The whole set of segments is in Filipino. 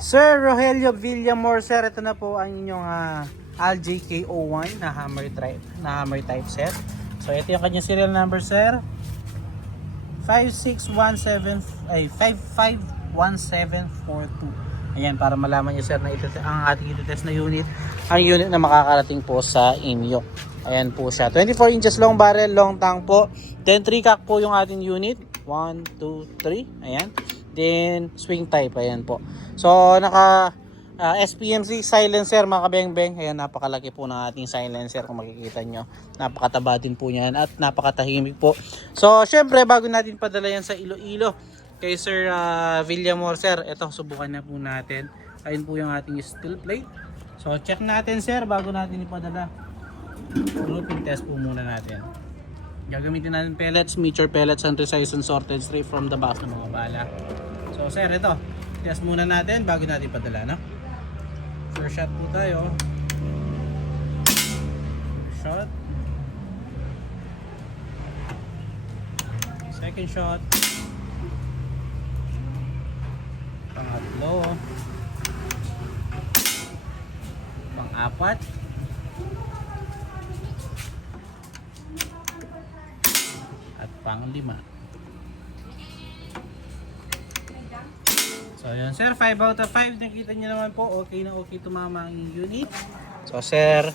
Sir Rogelio Villamor, sir, ito na po ang inyong LJK01 na hammer type set. So ito yung kanyang serial number, sir. 551742. Ayan, para malaman niyo, sir, na ito ang ating ito-test na unit, ang unit na makakarating po sa inyo. Ayan po siya. 24 inches long barrel, long tank po. Then 3 cock po yung ating unit. 1, 2, 3. Ayan. Then swing type, ayan po. So naka SPMC silencer, mga kabeng-beng. Ayan, napakalaki po ng ating silencer kung makikita nyo. Napakataba din po niyan at napakatahimik po. So syempre, bago natin padala yan sa Iloilo kay Sir Villamor, sir, ito subukan na po natin. Ayun po yung ating steel plate. So check natin, sir, bago natin ipadala. Grouping test po muna natin. Gagamitin natin pellets, mature pellets, anthracite and sorted straight from the box ng mga bala. So sir, ito, test muna natin bago natin padala, no? First shot po tayo. First shot. Second shot. Pangatlo. Pang-apat. At pang-lima. So yun, sir, 5 out of 5. Nakita nyo naman po, okay na okay tumama ang unit. So sir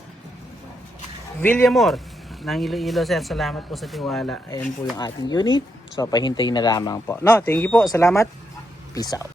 Villamor ng Iloilo, sir, salamat po sa tiwala. Ayan po yung ating unit. So pahintayin na lamang po. No, thank you po, salamat. Peace out.